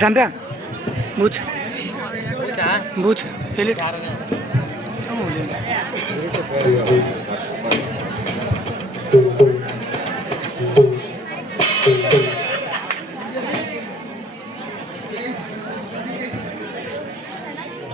Sampai, buj, buj, elit.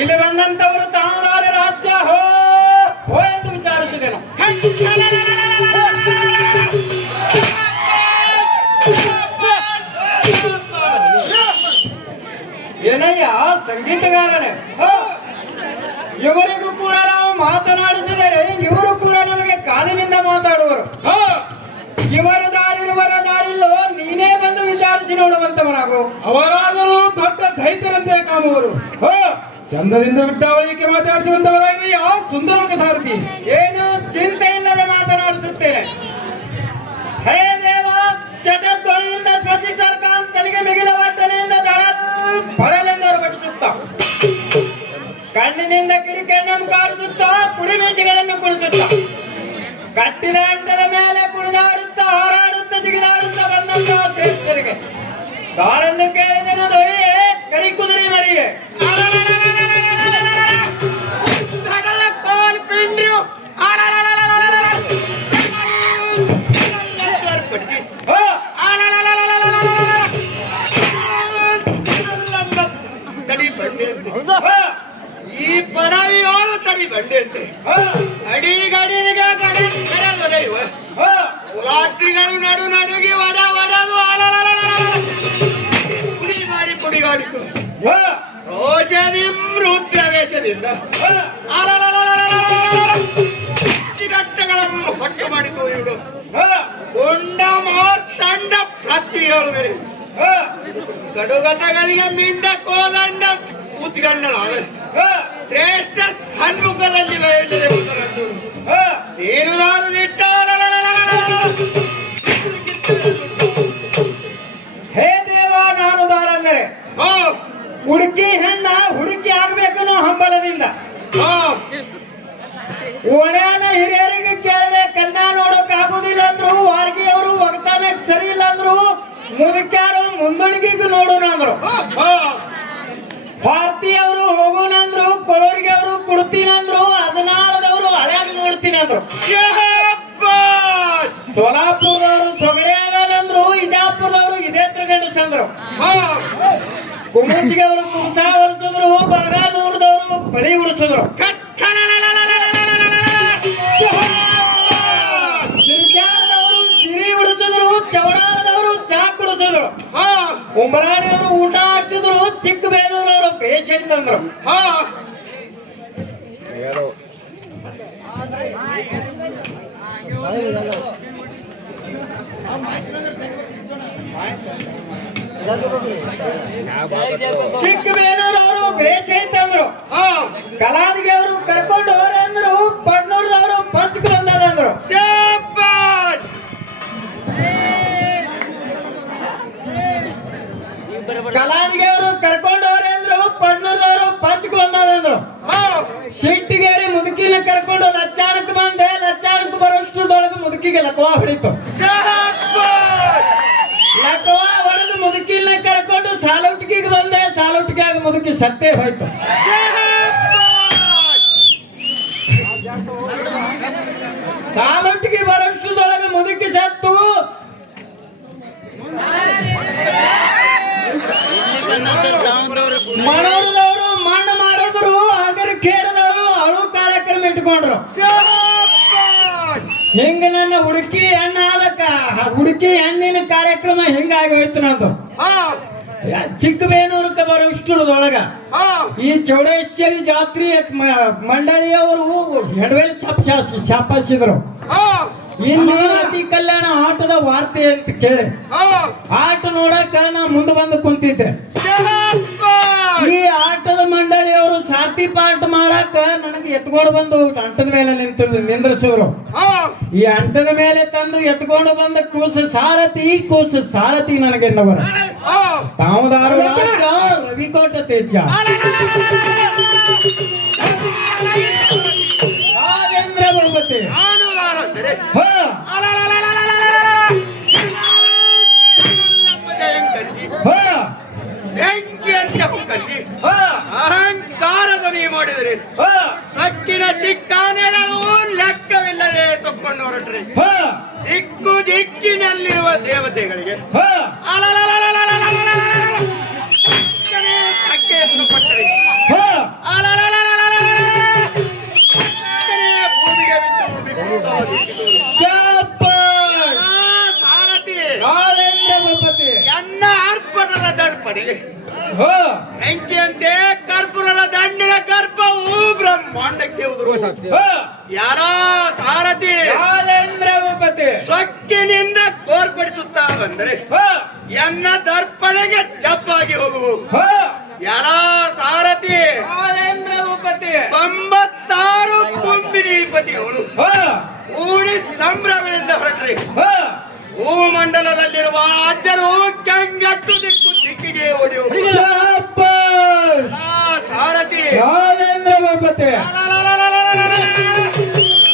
ಇಲ್ಲಿ ಬಂದಂತವರು ತಾವುದಾರ ರಾಜ್ಯ ಹೋ ಎಂದು ವಿಚಾರಿಸಿದೆನು. ಏನಯ್ಯ ಸಂಗೀತಗಾರನೇ, ಇವರಿಗೂ ಕೂಡ ನಾವು ಮಾತನಾಡಿಸಿದರೆ ಇವರು ಕೂಡ ನನಗೆ ಕಾಲಿನಿಂದ ಮಾತಾಡುವರು. ಇವರ ದಾರಿಲ್ಲೋ ನೀನೇ ಬಂದು ವಿಚಾರಿಸಿ ನೋಡುವಂತವನಾಗು. ಅವರಾದರೂ ದೊಡ್ಡ ದೈತ್ಯರಂತೆ ಕಾಣುವರು. ಚಂದದಿಂದ ಬಿಟ್ಟಾವಳಿಕೆ ಮಾತಾಡಿಸುವಂತವರಾಗಿದೆ ಯಾವ ಸುಂದರ ಸಾರಥಿ. ಏನು ಚಿಂತೆ ಇಲ್ಲದೆ ಮಾತನಾಡಿಸುತ್ತೇನೆ. ಹೇ ದೇವ, ಚಟಧ್ವನಿಯಿಂದ ಸ್ವಚ್ಛರ್ಕಾಂತ್ ತನಗೆ ಮಿಗಿಲ ವಟ್ಟನೆಯಿಂದ ಪಡಲೆಂದರು ಬಡಿಸುತ್ತ, ಕಣ್ಣಿನಿಂದ ಕಿಡಿಕೆಣ್ಣನ್ನು ಕಾರಿಸುತ್ತ, ಕುಡಿಮೆಸಿಗಳನ್ನು ಕುಣಿಸುತ್ತ, ಕಟ್ಟಿದ ಅಂಟದ ಮೇಲೆ ಕುಣಿದಾಡುತ್ತ ಹಾರಾಡುತ್ತ ಜಿಗಿದಾಡುತ್ತ ಬಂದಂತ ಶ್ರೇಷ್ಠರಿಗೆ ಕಾಲೆಂದು ಕೇಳಿದನು ದೊರೆಯೇ, ಕರಿ ಕುದುರೆ ಮರಿಯೇ, ಈ ಪಡವಿಯೋಳು ತಡಿ ಬಂಡೆಂತೆ ಅಡಿಗಡಿಗೆ ರಾತ್ರಿಗಳು ನಡುಗಿ ಒಡದು ಪುಡಿ ಮಾಡಿ ಪುಡಿಗಾಡಿಸು ರೋಷದಿ ರುದ್ರವೇಶದಿಂದ ಗಟ್ಟಗಳನ್ನು ಹೊಟ್ಟು ಮಾಡಿ ತೋರಿಡು ಕೊಂಡ ತಂಡ ಪ್ರತಿಯೇಳು ಬೇರೆ ಕಡುಗತಗಳಿಗೆ ಮಿಂಡ ಕೋದಂಡ ಉದ್ಗಂಡನಾಗ ಶ್ರೇಷ್ಠ ಸನ್ಮುಖದಲ್ಲಿ ನೀರುದಾರು ದಿಟ್ಟ. ಹೇ ದೇವ, ನಾನು ದಾರಂದರೆ ಹುಡುಕಿ ಹೆಣ್ಣ ಹುಡುಕಿ ಆಗ್ಬೇಕು ನಾವು ಹಂಬಲದಿಂದ. ಒಳ್ಯಾನ ಹಿರಿಯರಿಗೆ ಕೇಳಿದೆ, ಕನ್ನ ನೋಡೋಕ್ ಆಗುದಿಲ್ಲ ಅಂದ್ರು, ವಾರ್ಗಿಯವರು ಒಗ್ತಾನಕ್ ಸರಿ ಇಲ್ಲ ಅಂದ್ರು, ಮುದುಕ್ಯಾರು ಮುಂದಣಿಗೆಗೂ ನೋಡೋಣ ಅಂದ್ರು, ಭಾರತೀಯವರು ಹೋಗೋಣಂದ್ರು, ಕೊಳೋರಿಗೆ ಅವರು ಕೊಡ್ತೀನಂದ್ರು, ಹದಿನಾಳದವರು ಹಳೆಯಾಗಿ ನೋಡ್ತೀನಿ ಅಂದ್ರು, ಸೋಲಾಪುರದವರು ಸೊಗಡೆ ಆಗಂದ್ರು, ಇಜಾಪುರದವರು ಇದೇ ಗಂಡಸಂದ್ರು, ಕುಮಸಿಗೆ ಅವರು ಕುಂಸ ಹೊಲಿಸಿದ್ರು, ಬಾಗ ನೋಡಿದವರು ಬಳಿ ಉಡಿಸಿದ್ರು, ಸಿರಿಚಾರದವರು ಸಿರಿ ಉಡಿಸಿದ್ರು, ಚೌಡಾರದವರು ಚಾ ಕುಡಿಸಿದ್ರು, ಕುಂಬರಾಣಿಯವರು ಊಟ ಹಾಕ್ತಿದ್ರು, ಚಿಕ್ಕ ಬೇಲೂರವರು ಪೇಷಂಟ್ ಅಂದ್ರು. ಚಿಕ್ಕ ಬೇಲೂರವರು ಪೇಷಂಟ್ ಅಂದ್ರು, ಕಲಾದಿಗೆ ಅವರು ಕರ್ಕೊಂಡು ಹೋರೆ ಅಂದ್ರು, ಪಡ್ನೂರ್ದವರು ಪಂಚಕ್ ಬಂದಂದ್ರು, ಕಲಾದಿಗೆ ಅವರು ಕರ್ಕೊಂಡು ಹೋರೆ ಅಂದ್ರು, ಪಡ್ನೂರ್ದವರು ಪಂಚಕ್ ಬಂದಂದ್ರು, ಶಿಟ್ಟಿಗೇರಿ ಮುದುಕಿನ ಕರ್ಕೊಂಡು ಲಚ್ಚಾಣಕ್ಕೆ ಬಂದೆ, ಲಚ್ಚಾಣಕ್ಕೆ ಬರೋಷ್ಟ್ರದೊಳಗೆ ಮುದುಕಿಗೆ ಲಕವಾ ಹೊಡಿತು, ಲಕವಾ ಹೊಡೆದು ಮುದುಕಿನ ಕರ್ಕೊಂಡು ಸಾಲುಟಿಗೆ ಬಂದೆ, ಸಾಲುಟಿಗೆ ಮುದುಕಿ ಸತ್ತೇ ಹೋಯ್ತು. ಸಾಲೊಟ್ಟಿಗೆ ಬರೋಷ್ಟ್ರದೊಳಗೆ ಹಿಂಗ ನನ್ನ ಹುಡುಕಿ ಹೆಣ್ಣು ಆದಕ್ಕ ಹುಡುಕಿ ಹೆಣ್ಣಿನ ಕಾರ್ಯಕ್ರಮ ಹಿಂಗಾಗಿ ಹೋಯ್ತು ನಂದು. ಹಾ ಚಿಕ್ಕಬೇನೂರಕ್ಕೆ ಬರೋ ಇಷ್ಟುಳದೊಳಗ ಹಾ ಈ ಚೌಡೇಶ್ವರಿ ಜಾತ್ರೆ ಮಂಡಳಿಯವರು ಹೆಡವೇಲ್ ಛಾಪಿಸಿದ್ರು. ಹಾ ಇಲ್ಲಿ ಅತಿ ಕಲ್ಯಾಣ ಆಟದ ವಾರ್ತೆ ಅಂತ ಕೇಳಿ ಹಾ ಆಟ ನೋಡಕ ನಾ ಮುಂದೆ ಬಂದು ಕುಂತಿದ್ದೆ. ಈ ಆಟದ ಮಂಡಳಿಯವರು ಸಾರಥಿ ಪಾಠ ಮಾಡಾಕ ನನಗೆ ಎತ್ಕೊಂಡು ಬಂದು ಅಂಟದ ಮೇಲೆ ನಿಂದ್ರಿಸಿದ್ರು. ಹಾ ಈ ಅಂಟದ ಮೇಲೆ ತಂದು ಎತ್ಕೊಂಡು ಬಂದ ಕೂಸು ಸಾರಥಿ ನನಗೆ ಎನ್ನವರ ಹಾ ತಾವುದಾರ ರವಿಕೋಟ ತೇಜ ರಾಜೇಂದ್ರ ಭೂಪತಿ. ಆನುದಾರಂದರೆ ಹ, ಹ, ಬೆಂಕಿ ಅಂತ ಹುಕ್ಕರಿಸಿ ಹ, ಅಹಂಕಾರದಲ್ಲಿ ಮಾಡಿದರೆ ಹ, ಸಕ್ಕಿನ ಚಿಕ್ಕಾನೆಗಳು ಲೆಕ್ಕವಿಲ್ಲದೆ ತಕ್ಕೊಂಡು ಹೊರಟ್ರಿ. ಹ, ದಿಕ್ಕಿನಲ್ಲಿರುವ ದೇವತೆಗಳಿಗೆ ಹ, ಅಕ್ಕೆಯನ್ನು ಕೊಟ್ಟರೆ ಹ, ಭೂಮಿಗೆ ಬಿದ್ದು ಶಾಬಾಷ್. ಸಾರಥಿ ರಾಜೇಂದ್ರ ಭೂಪತಿ. ಎನ್ನ ಅರ್ಪಣದ ದರ್ಪಣೆ ಹ, ಬೆಂಕಿಯಂತೆ ಕರ್ಪೂರದ ದಂಡಿನ ಗರ್ಭವು ಬ್ರಹ್ಮಾಂಡಕ್ಕೆ ಉದುರು. ಹ, ಯಾರ ಸಾರಥಿ ರಾಜೇಂದ್ರ ಭೂಪತಿ. ಸೊಕ್ಕಿನಿಂದ ಕೋರ್ಪಡಿಸುತ್ತಾ ಬಂದರೆ ಹ, ಎನ್ನ ದರ್ಪಣೆಗೆ ಜಬ್ಬಾಗಿ ಹೋಗುವು. ಹ, ಯಾರ ಸಾರಥಿ ರಾಜೇಂದ್ರ ಭೂಪತಿ. 96 ಕುಂಬಿನಿ ಪತಿಗಳು ಹ, ಕೂಡಿ ಸಂಭ್ರಮದಿಂದ ಹೊರಟ್ರಿ. ಹ, ಭೂಮಂಡಲದಲ್ಲಿರುವ ರಾಜ್ಯರು ಕೆಂಗಟ್ಟು ದಿಕ್ಕಿಗೆ ಓಡಿ ಹೋಗುವರು. ಶಾಬಾಷ್. ಆ ಸಾರಥಿ ರಾಜೇಂದ್ರ ಭೂಪತಿ.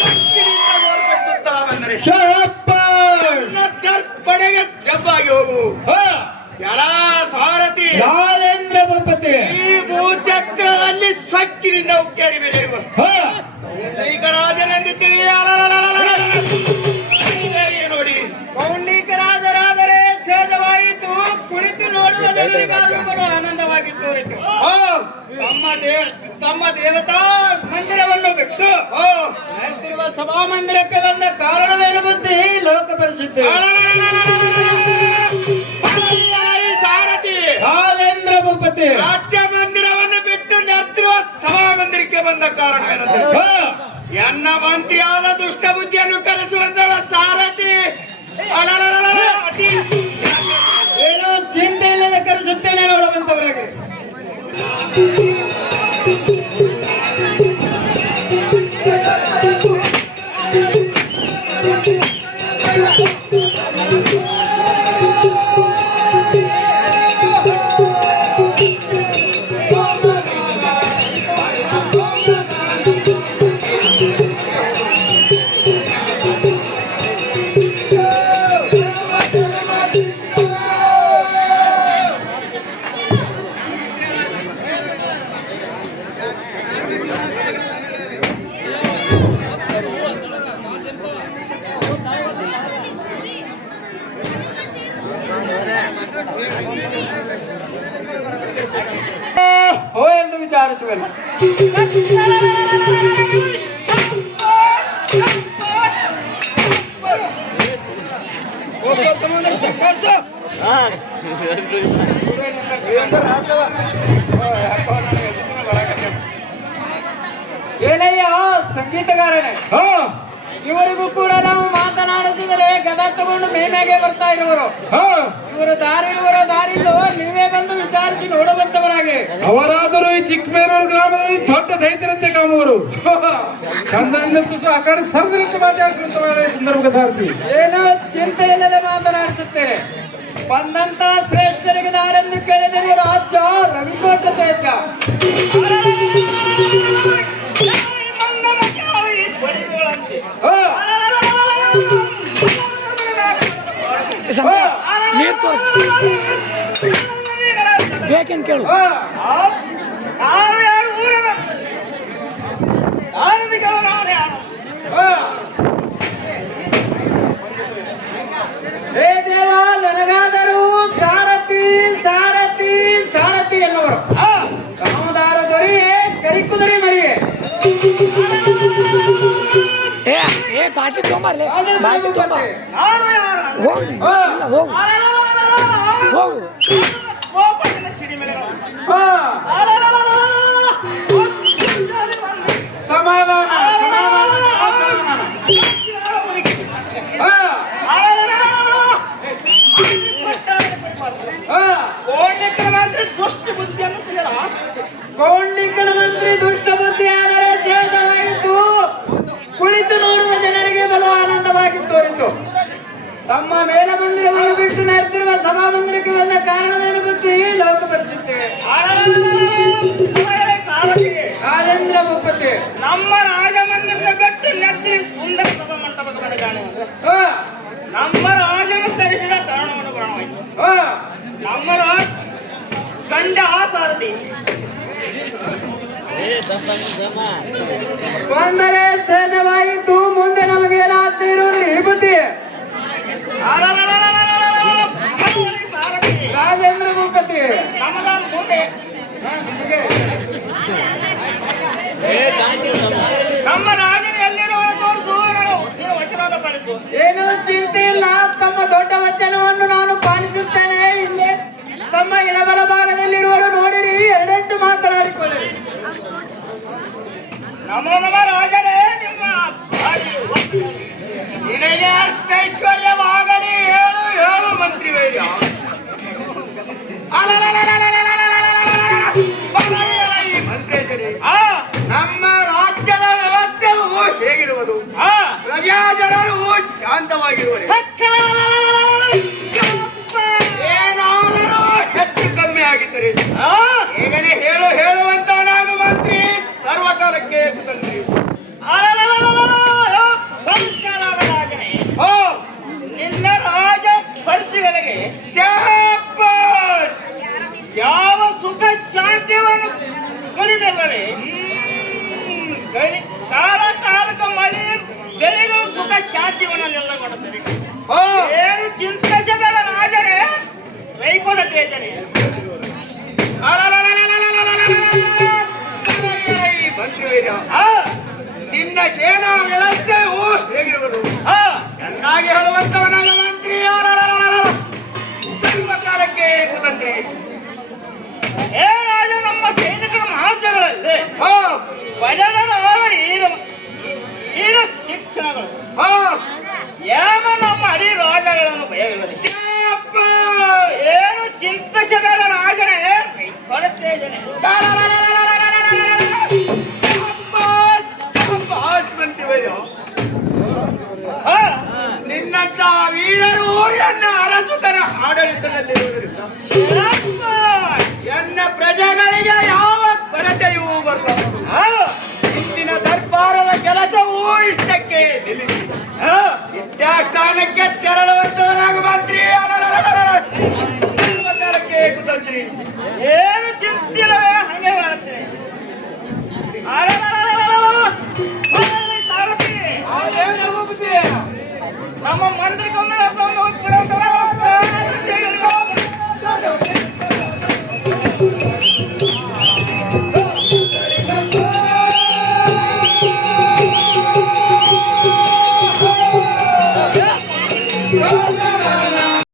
ಸೊಕ್ಕಿನಿಂದ ಕೋರ್ಪಡಿಸುತ್ತಾ ಬಂದರೆ ಶಾಬಾಷ್. ಎನ್ನ ದರ್ಪಣೆಗೆ ಜಬ್ಬಾಗಿ ಹೋಗುವು. ಹ, ಯಾರ ಸಾರಥಿ ರಾಜೇಂದ್ರ ಭೂಪತಿ. ಈ ಭೂಚಕ್ರದಲ್ಲಿ ಸೊಕ್ಕಿನಿಂದ ಉಕ್ಕೇರಿ ಬೆಳೆಯುವ ಹ, ಈಗ ರಾಜನೆಂದು ತಿಳಿಯ ನೋಡಿ ಕೌಂಡಿಕರಾಜರಾದರೆ ಸೇದವಾಯಿತು, ಕುಳಿತು ನೋಡುವ ಜನರಿಗಾದರೂ ಆನಂದವಾಗಿ ತೋರಿತು. ತಮ್ಮ ದೇವತಾ ಮಂದಿರವನ್ನು ಬಿಟ್ಟು ನಡೆದಿರುವ ಸಭಾ ಮಂದಿರಕ್ಕೆ ಬಂದ ಕಾರಣವೇನು ಬುದ್ಧಿ ಲೋಕ ಪರಿಸ್ಥಿತಿ. ಸಾರಥಿ ರಾಜೇಂದ್ರ ಭೂಪತಿ. ರಾಜ್ಯ ಮಂದಿರವನ್ನು ಬಿಟ್ಟು ನಡೆದಿರುವ ಸಭಾ ಮಂದಿರಕ್ಕೆ ಬಂದ ಕಾರಣವೇನು? ಹ, ಎನ್ನ ಮಂತ್ರಿಯಾದ ದುಷ್ಟ ಬುದ್ಧಿಯನ್ನು ಕರೆಸುವಂತಹ ಸಾರಥಿ ಅತಿ ಏನೋ ಚಿಂತೆ ಇಲ್ಲದೆ ಕರೆಸುತ್ತೇನೆ ನೋಡುವಂತವರಾಗಿ. ಹೋ ಎಂದು ವಿಚಾರಿಸುವೆನು. ಏನಯ್ಯ ಸಂಗೀತಗಾರನೇ, ಇವರಿಗೂ ಕೂಡ ನಾವು ಮಾತನಾಡಿಸಿದರೆ ಗದ ತಗೊಂಡು ಮೇಮೆಗೆ ಬರ್ತಾ ಇರುವರು. ಇವರು ದಾರಿಲ್ಲೋ ನೀವೇ ಬಂದು ವಿಚಾರಿಸಿ ನೋಡುವಂತವರಾಗಿ. ಅವರಾದರೂ ಈ ಚಿಕ್ಕಬೇರೂರು ಗ್ರಾಮದಲ್ಲಿ ದೊಡ್ಡ ದೈತ್ಯರಂತೆ ಕಾಮುವರು. ಚಂದ್ರನಿಂದ ತುಸು ಆ ಕಡೆ ಸರ್ವರಂತೆ ಮಾತಾಡಿಸುವಂತ ಸಂದರ್ಭ ಸಾರಥಿ. ಏನೋ ಚಿಂತೆ ಇಲ್ಲದೆ ಮಾತನಾಡಿಸುತ್ತೇನೆ. ಬಂದಂತ ಶ್ರೇಷ್ಠರಿಗೆ ದಾರೆಂದು ಕೇಳಿದರೆ ರಾಜ್ಯ ರವಿಕೋಟ ತೇಜ. ಬೇಕೇನು ಕೇಳು. ಹೇ ದೇವ, ನನಗಾದರೂ ಸಾರಥಿ ಸಾರಥಿ ಸಾರಥಿ ಎನ್ನುವರು. ಕಾಮದಾರ ದೊರೆಯೇ, ಕರಿಕುದುರೆ ಮರಿಯೇ. ಏ ಬಾಟಿ ತೊಂಬರ್ಲಿ ರಾಜೇಂದ್ರ ಬಾಟಿ ತೊಂಬ ಭೂಪತಿ. ನಾನು ಯಾರು? ಹೋಗು ನೀ. ಇಲ್ಲ, ಹೋಗು ಹೋಗು ಕೋಪದಿಂದ ಸಿಡಿಮಿಡಿಗಳು. ಹಾ, ಸಮಾಧಾನ ಸಮಾಧಾನ ಹಾ, ಹಾ. ಕೋಣಿಕನ ಮಂತ್ರಿ ದುಷ್ಟ ಬುದ್ಧಿಯನ್ನು ತಿಳಿದ ಕೌಂಡಿಕನ ಮಂತ್ರಿ ದುಷ್ಟ ಬುದ್ಧಿ ಆದರೆ ಛೇದವಾಯಿತು. ಕುಳಿತು ನೋಡುವ ಜನರಿಗೆ ಬಲು ಆನಂದವಾಗಿ ತೋರಿತು. ತಮ್ಮ ಮೇಲೆ ಮಂದಿರವನ್ನು ಬಿಟ್ಟು ನಡೆದಿರುವ ಸಭಾ ಮಂದಿರಕ್ಕೆ ಬಂದ ಕಾರಣವೇನು ಬುದ್ಧಿ ಲೋಕ ಪರಿಸ್ಥಿತಿ. ಸಾರಥಿ ರಾಜೇಂದ್ರ ಭೂಪತಿ. ನಮ್ಮ ರಾಜಮಂದಿರದ ಗಟ್ಟು ನೆತ್ತಿ ಸುಂದರ ಸಭಾ ಮಂಟಪದ ಮನೆ ಕಾಣುವ ಹಾ, ನಮ್ಮ ರಾಜನು ಧರಿಸಿದ ತರುಣವನ್ನು ಕಾಣುವಾಯಿತು. ಹಾ. ನಮ್ಮ ರಾಜ ಗಂಡ ಸಾರಥಿ ಬಂದರೆ ಛೇದವಾಯಿತು. ಮುಂದೆ ನಮಗೆ ಏನಾಗ್ತಾ ಇರುವುದ್ರಿ ಈ ಬುದ್ಧಿ. ಸಾರಥಿ ರಾಜೇಂದ್ರ ಭೂಪತಿ. ನಮಗ ಮುಂದೆ ಹಾ, ನಿಮಗೆ. ನಮ್ಮ ರಾಜನು ಎಲ್ಲಿರುವ ತೋರಿಸು ನೀನು ವಚನದ ಪಾಲಿಸು. ಏನೂ ಚಿಂತೆ ಇಲ್ಲ. ತಮ್ಮ ದೊಡ್ಡ ವಚನವನ್ನು ನಾನು ಪಾಲಿಸುತ್ತೇನೆ. ಹಿಂದೆ ತಮ್ಮ ಎಡಬಲ ಭಾಗದಲ್ಲಿರುವರು ನೋಡಿರಿ. ಎರಡೆಂಟು ಮಾತನಾಡಿಕೊಳ್ಳಿ. ನಮೋ ನಮ ರಾಜರೇ ನಿಮ್ಮ ನಿನಗೆ ಅಷ್ಟೈಶ್ವರ್ಯವಾಗಲಿ ಹೇಳು ಹೇಳು ಮಂತ್ರಿ ವೈರ್ಯ. ಈ ಮಂತ್ರೇಶರೇ, ನಮ್ಮ ರಾಜ್ಯದ ವ್ಯವಸ್ಥೆಯು ಹೇಗಿರುವುದು? ಪ್ರಜಾ ಜನರು ಶಾಂತವಾಗಿರುವರು. ಏನಾದರೂ ಹೆಚ್ಚು ಕಮ್ಮಿ ಆಗಿದ್ದರೆ ಹೇಗನೆ ಹೇಳು ಹೇಳುವಂತವನಾಗು ಮಂತ್ರಿ. ಸರ್ವಕಾಲಕ್ಕೆ ಕುತಂತ್ರಿ. ಓ ನಿನ್ನ ರಾಜ ಪರಿಸ್ಥಿತಿಗಳಿಗೆ ಶಾಬಾಷ್. ಯಾವ ಸುಖ ಶಾಂತಿಯನ್ನು ಕಡಿದಲ್ಲದೆ ಕಾಲ ಕಾಲಕ್ಕೆ ಮಳೆ ಬೆಳೆಗಳು ಸುಖ ಶಾಂತಿವನ್ನೆಲ್ಲ ಕೊಡುತ್ತದೆ. ಓ ಏನು ಚಿಂತಿಸಬೇಡ ರಾಜರೇ, ವೈಕುಂಠ ತೇಜನೆ. ಈ ಮಂತ್ರಿ ವೈರ್ಯ, ನಿನ್ನ ಸೇನಾ ವ್ಯವಸ್ಥೆಯು ಹೇಗಿರುವುದು? ಚೆನ್ನಾಗಿ ಹೇಳುವಂತವನಾಗ ಮಂತ್ರಿ. ಸರ್ವಕಾಲಕ್ಕೆ ಕುತಂತ್ರಿ. ಏ ರಾಜ, ನಮ್ಮ ಸೈನಿಕರ ಮಾರ್ಗಗಳಲ್ಲಿ ಓ ಬಜನರಾದ ಈರ ಶಿಕ್ಷಣಗಳು ಓ ಯಾವ ನಮ್ಮ ಅಡಿ ರಾಜಗಳನ್ನು ಭಯವಿಲ್ಲದೆ ಶಾಬಾಷ್. ಏನು ಚಿಂತಿಸಬೇಡ ರಾಜನೇ, ಕೊಡುತ್ತೇನೆ. ಮಂತ್ರಿ ವೈರ್ಯ, ನಿನ್ನಂತ ವೀರರು ಎನ್ನ ಅರಸುತನ ಆಡಳಿತದಲ್ಲಿರುವುದರಿಂದ ಎನ್ನ ಪ್ರಜೆಗಳಿಗೆ ಯಾವ ಕೊರತೆಯೂ ಬರಲಾರದು. ಇಂದಿನ ದರ್ಬಾರದ ಕೆಲಸವೂ ಇಷ್ಟಕ್ಕೆ ನಿಲ್ಲಿಸಿ ವಿದ್ಯಾಸ್ಥಾನಕ್ಕೆ ತೆರಳುವಂತವನಾಗ ಮಂತ್ರಿ. ಸರ್ವಕಾಲಕ್ಕೆ ಕುತಂತ್ರಿ. ಏನು ಚಿಂತಿಲ್ಲವೇ ಹಂಗೆ ಮಾಡುತ್ತೇನೆ. ಸಾರಥಿ, ರಾಜೇಂದ್ರ ಭೂಪತಿ. ನಮ್ಮ ಮಂತ್ರಿಗೊಂದು ಒಂದು ಬಿಡುವಂತರ ರಾಜೇಂದ್ರ